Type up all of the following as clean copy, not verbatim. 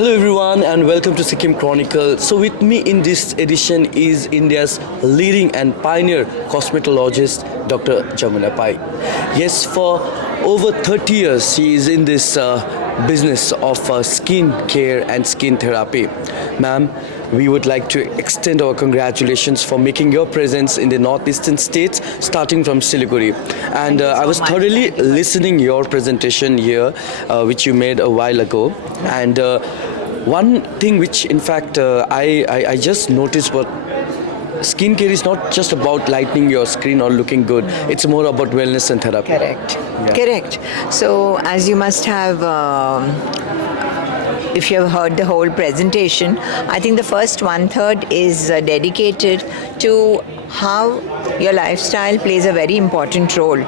Hello everyone and welcome to Sikkim Chronicle. So with me in this edition is India's leading and pioneer cosmetologist Dr. Jamuna Pai. Yes, for over 30 years she is in this business of skin care and skin therapy. Ma'am, we would like to extend our congratulations for making your presence in the northeastern states starting from Siliguri. And I was thoroughly listening your presentation here which you made a while ago. And one thing which in fact I just noticed, but skincare is not just about lightening your skin or looking good. It's more about wellness and therapy. Correct. So, as you must have, if you have heard the whole presentation, I think the first one-third is dedicated to how your lifestyle plays a very important role,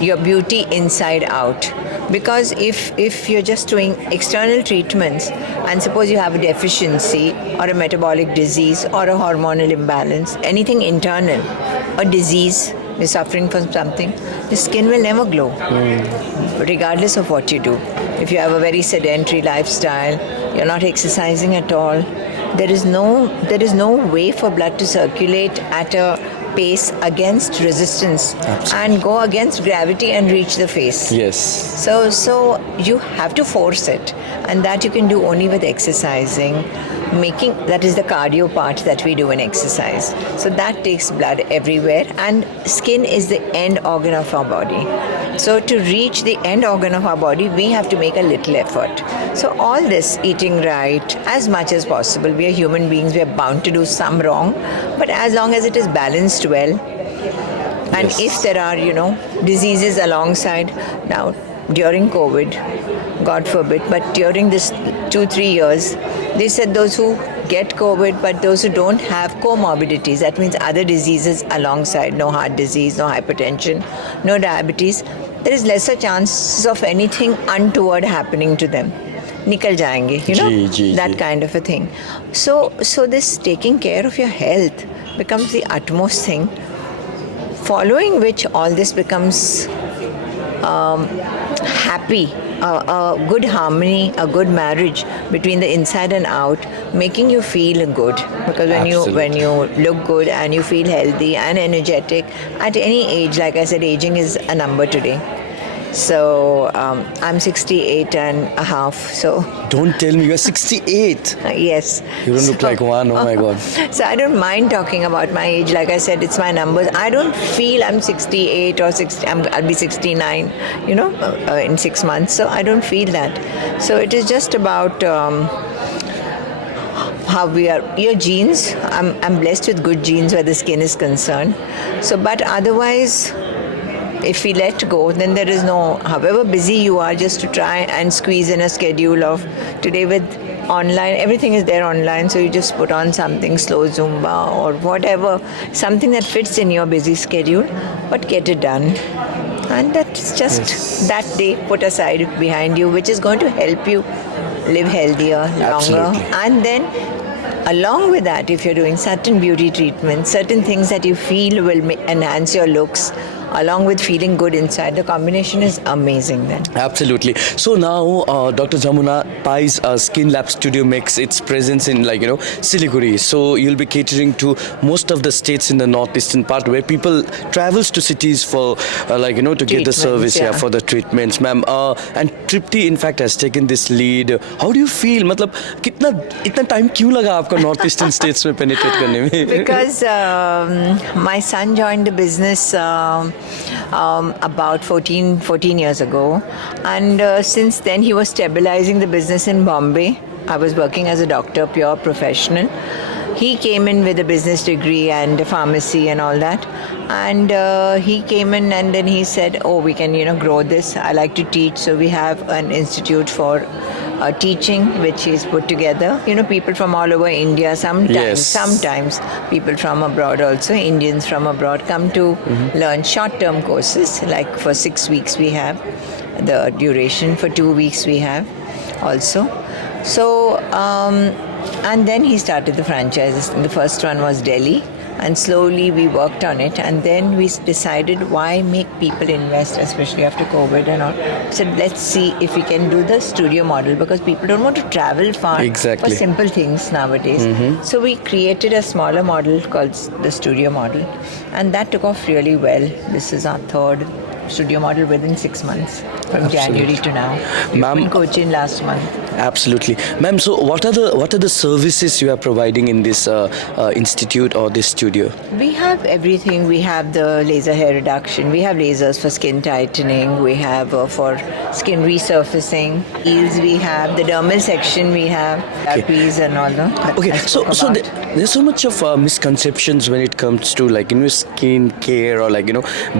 your beauty inside out. Because if you're just doing external treatments and suppose you have a deficiency or a metabolic disease or a hormonal imbalance, anything internal, a disease, you're suffering from something, the skin will never glow, regardless of what you do. If you have a very sedentary lifestyle, you're not exercising at all, there is no way for blood to circulate at a pace against resistance. Absolutely. And go against gravity and reach the face. Yes. So you have to force it, and that you can do only with exercising. That is the cardio part that we do in exercise. So that takes blood everywhere, and skin is the end organ of our body. So to reach the end organ of our body, we have to make a little effort. So all this, eating right as much as possible. We are human beings, we are bound to do some wrong, but as long as it is balanced well, and Yes. if there are, diseases alongside, now during COVID, God forbid, but during this 2-3 years, they said those who get COVID, but those who don't have comorbidities, that means other diseases alongside, no heart disease, no hypertension, no diabetes, there is lesser chances of anything untoward happening to them. Nikal jayenge, that kind of a thing. So this taking care of your health becomes the utmost thing, following which all this becomes happy, a good harmony, a good marriage between the inside and out, making you feel good. Because when you look good and you feel healthy and energetic at any age, like I said, aging is a number today. So I'm 68 and a half. So Don't tell me you're 68. yes. You don't look like one. Oh my God. So I don't mind talking about my age. Like I said, it's my numbers. I don't feel I'm 68 or 60. I'll be 69, in 6 months. So I don't feel that. So it is just about how we are. Your genes. I'm blessed with good genes where the skin is concerned. So, but otherwise, if we let go, then there is no, however busy you are, just to try and squeeze in a schedule of today with online, everything is there online, so you just put on something, slow Zumba or whatever, something that fits in your busy schedule, but get it done. And that's just that day put aside behind you, which is going to help you live healthier, longer. Absolutely. And then along with that, if you're doing certain beauty treatments, certain things that you feel will enhance your looks, along with feeling good inside, the combination is amazing then. Absolutely. So now Dr. Jamuna Pai's Skin Lab Studio makes its presence in Siliguri. So you'll be catering to most of the states in the northeastern part where people travels to cities for to get the service for the treatments, ma'am. And Tripti in fact has taken this lead. How do you feel? मतलब इतना time क्यों लगा आपको northeastern states में penetrate करने में? Because my son joined the business about 14 years ago, and since then he was stabilizing the business in Bombay. I was working as a doctor, pure professional. He came in with a business degree and a pharmacy and all that, and he came in and then he said, we can grow this. I like to teach, so we have an institute for teaching, which is put together. People from all over India, sometimes people from abroad also, Indians from abroad come to learn short-term courses, like for 6 weeks we have the duration, for 2 weeks we have also. So, and then he started the franchises. The first one was Delhi, and slowly we worked on it, and then we decided why make people invest, especially after COVID and all. So let's see if we can do the studio model, because people don't want to travel far Exactly. for simple things nowadays. So we created a smaller model called the studio model, and that took off really well. This is our third studio model within 6 months, from January to now. We Ma'am- opened Cochin last month. Absolutely, ma'am. So what are the services you are providing in this institute or this studio? We have everything. We have the laser hair reduction. We have lasers for skin tightening. We have for skin resurfacing. Heels. We have the dermal section. We have therapies and all that. Okay, I spoke so about. there's so much of misconceptions when it comes to like skin care or like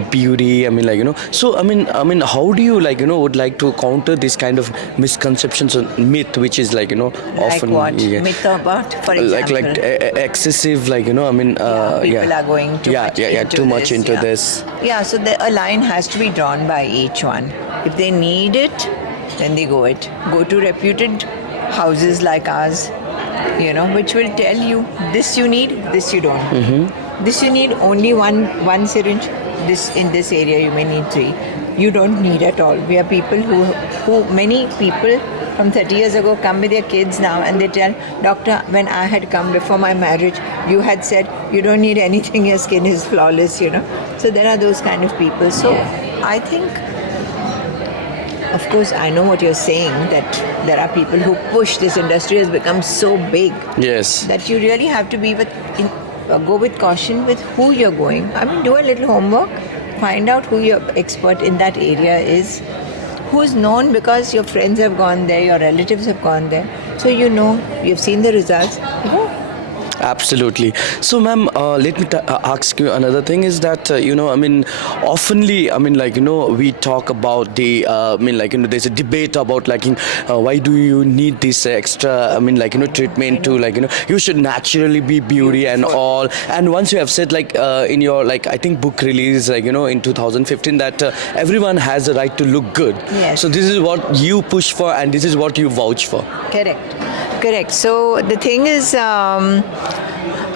beauty. I mean like So I mean how do you like would like to counter this kind of misconceptions or myth which is like like often what? Myth about, for example. like excessive like I mean people are going too much into too much this, into yeah. this. Yeah, so a line has to be drawn by each one. If they need it, then they go to reputed houses like ours, which will tell you this you need, this you don't. This you need only one syringe. This in this area you may need 3. You don't need at all. We are people who many people from 30 years ago come with their kids now, and they tell, doctor, when I had come before my marriage, you had said you don't need anything, your skin is flawless, So there are those kind of people. So I think, of course, I know what you're saying, that there are people who push. This industry has become so big Yes. that you really have to be go with caution with who you're going. I mean, do a little homework, find out who your expert in that area is, who's known because your friends have gone there, your relatives have gone there. So you've seen the results. Go. Absolutely. So, ma'am, let me ask you another thing is that, I mean, oftenly, I mean, like, we talk about the, there's a debate about, like, why do you need this extra, I mean, like, treatment to, like, you should naturally be beauty and all. And once you have said, like, in your, like, I think book release, like, in 2015, that everyone has a right to look good. Yes. So, this is what you push for and this is what you vouch for. Correct. So the thing is,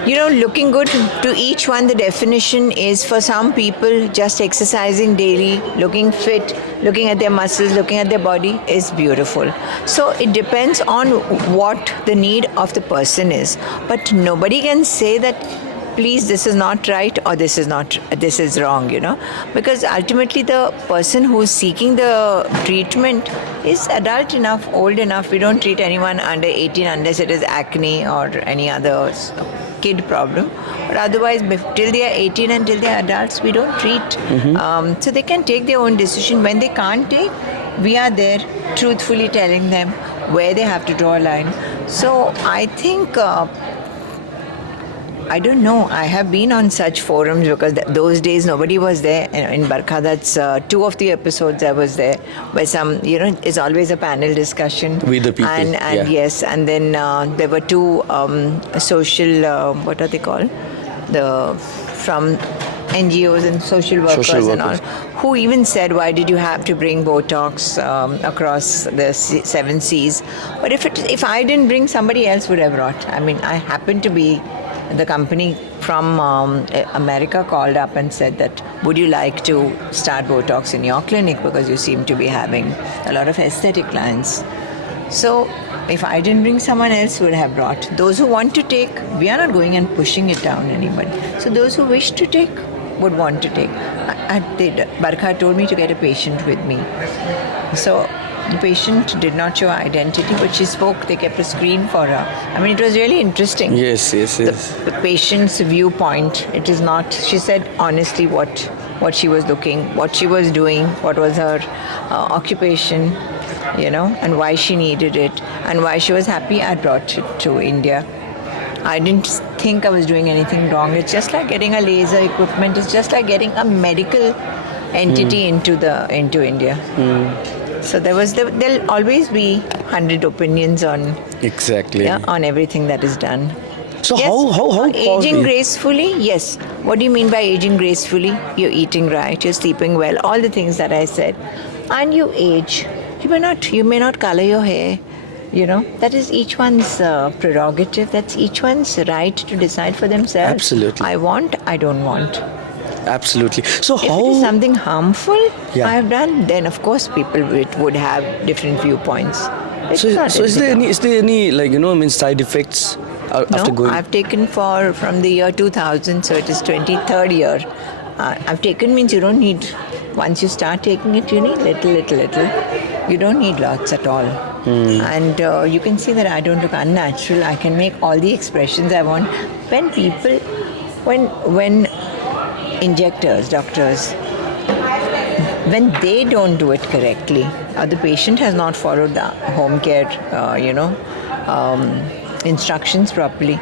looking good, to each one, the definition is, for some people, just exercising daily, looking fit, looking at their muscles, looking at their body is beautiful. So it depends on what the need of the person is. But nobody can say that, please, this is not right, or this is wrong, because ultimately the person who's seeking the treatment is adult enough, old enough. We don't treat anyone under 18 unless it is acne or any other kid problem. But otherwise, till they are 18 and till they are adults, we don't treat. So they can take their own decision. When they can't take, we are there truthfully telling them where they have to draw a line. So I think I don't know. I have been on such forums because those days nobody was there. In Barkha, that's 2 of the episodes I was there, where it's always a panel discussion. With the people. And yeah. yes, and then there were 2 social, what are they called? From NGOs and social workers and all, who even said, why did you have to bring Botox across the 7 seas? But if I didn't bring, somebody else would have brought. I mean, I happened to be, the company from America called up and said that, would you like to start Botox in your clinic, because you seem to be having a lot of aesthetic clients. So if I didn't bring, someone else would have brought. Those who want to take, we are not going and pushing it down anybody. So those who wish to take would want to take. Barkha told me to get a patient with me. So the patient did not show identity, but she spoke. They kept a screen for her. I mean, it was really interesting. Yes. The patient's viewpoint. It is not. She said honestly what she was looking, what she was doing, what was her occupation, and why she needed it, and why she was happy I brought it to India. I didn't think I was doing anything wrong. It's just like getting a laser equipment. It's just like getting a medical entity into India. So there'll always be 100 opinions on Exactly. on everything that is done. So Yes, how aging gracefully? Yes. What do you mean by aging gracefully? You're eating right, you're sleeping well, all the things that I said, and you age. You may not color your hair. that is each one's prerogative. That's each one's right to decide for themselves. Absolutely. I want, I don't want. Absolutely. So If it is how? something harmful Yeah. I have done, then of course people would have different viewpoints. It's So, not so is anything. there any side effects after No, going? I've taken from the year 2000, so it is 23rd year. I've taken means you don't need, once you start taking it, you need little. You don't need lots at all. And you can see that I don't look unnatural. I can make all the expressions I want. When injectors, doctors, when they don't do it correctly, or the patient has not followed the home care, instructions properly,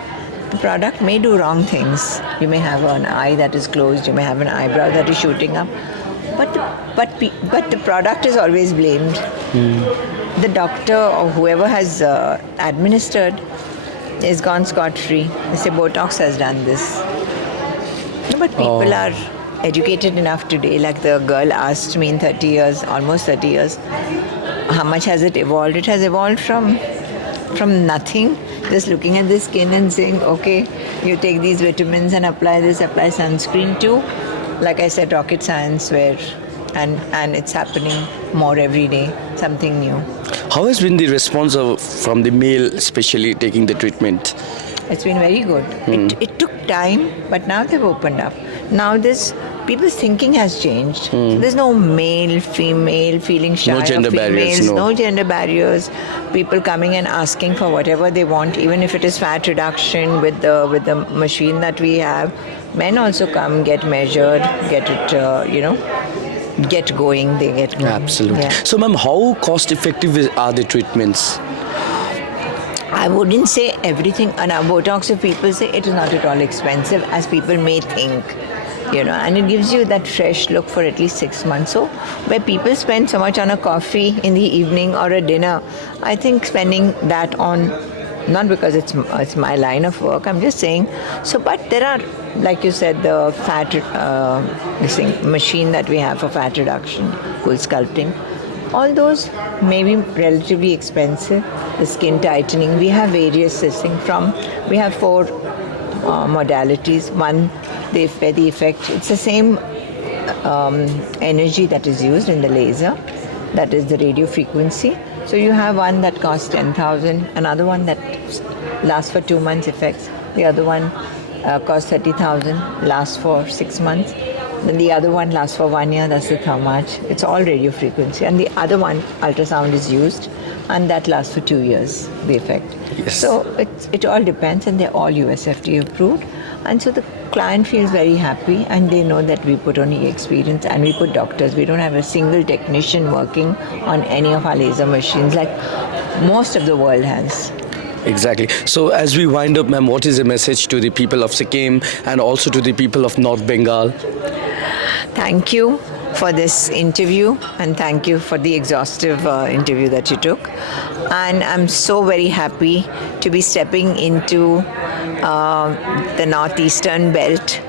the product may do wrong things. You may have an eye that is closed. You may have an eyebrow that is shooting up. But the product is always blamed. The doctor or whoever has administered is gone scot-free. They say Botox has done this. No, but people are educated enough today. Like the girl asked me in 30 years, almost 30 years, how much has it evolved? It has evolved from nothing, just looking at the skin and saying, okay, you take these vitamins and apply sunscreen to, like I said, rocket science, and it's happening more every day, something new. How has been the response from the male, especially taking the treatment? It's been very good. It took time, but now they've opened up. Now people's thinking has changed. There's no male, female, feeling shy No gender of females, barriers, no. gender barriers. People coming and asking for whatever they want, even if it is fat reduction with the machine that we have. Men also come, get measured, get it, get going. They get going. Absolutely. Yeah. So, ma'am, how cost effective are the treatments? I wouldn't say everything. And Botox, if people say it is not at all expensive, as people may think, and it gives you that fresh look for at least 6 months. So, where people spend so much on a coffee in the evening or a dinner, I think spending that on, not because it's my line of work, I'm just saying. So, but there are, like you said, the fat, machine that we have for fat reduction, cool sculpting. All those may be relatively expensive. The skin tightening, we have various we have 4 modalities. One, where the effect, it's the same energy that is used in the laser, that is the radio frequency. So you have one that costs 10,000, another one that lasts for 2 months effects, the other one costs 30,000, lasts for 6 months. Then the other one lasts for 1 year, that's the Thermage. It's all radio frequency. And the other one, ultrasound is used, and that lasts for 2 years, the effect. Yes. So it all depends, and they're all USFDA approved. And so the client feels very happy, and they know that we put only experience, and we put doctors. We don't have a single technician working on any of our laser machines like most of the world has. Exactly. So, as we wind up, ma'am, what is the message to the people of Sikkim and also to the people of North Bengal? Thank you for this interview, and thank you for the exhaustive interview that you took. And I'm so very happy to be stepping into the northeastern belt.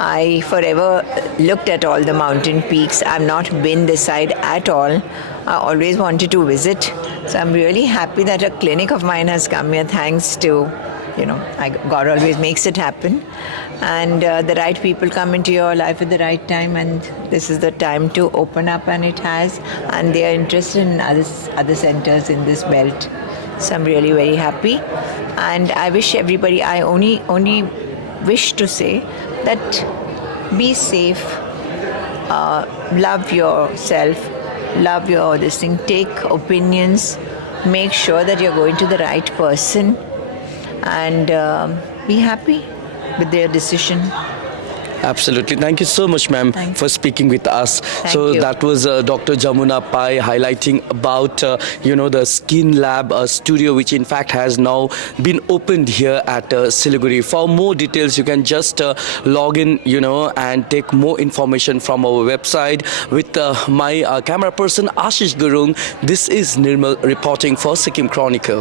I forever looked at all the mountain peaks. I've not been this side at all. I always wanted to visit. So I'm really happy that a clinic of mine has come here, thanks to, God always makes it happen. And the right people come into your life at the right time, and this is the time to open up, and it has. And they are interested in other centers in this belt. So I'm really very happy. And I wish everybody, I only wish to say that be safe, love yourself, love your this thing, take opinions, make sure that you're going to the right person, and be happy with their decision. Absolutely. Thank you so much, ma'am, for speaking with us. So you. that was Dr. Jamuna Pai highlighting about, the Skin Lab studio, which in fact has now been opened here at Siliguri. For more details, you can just log in, and take more information from our website. With my camera person, Ashish Gurung, this is Nirmal reporting for Sikkim Chronicle.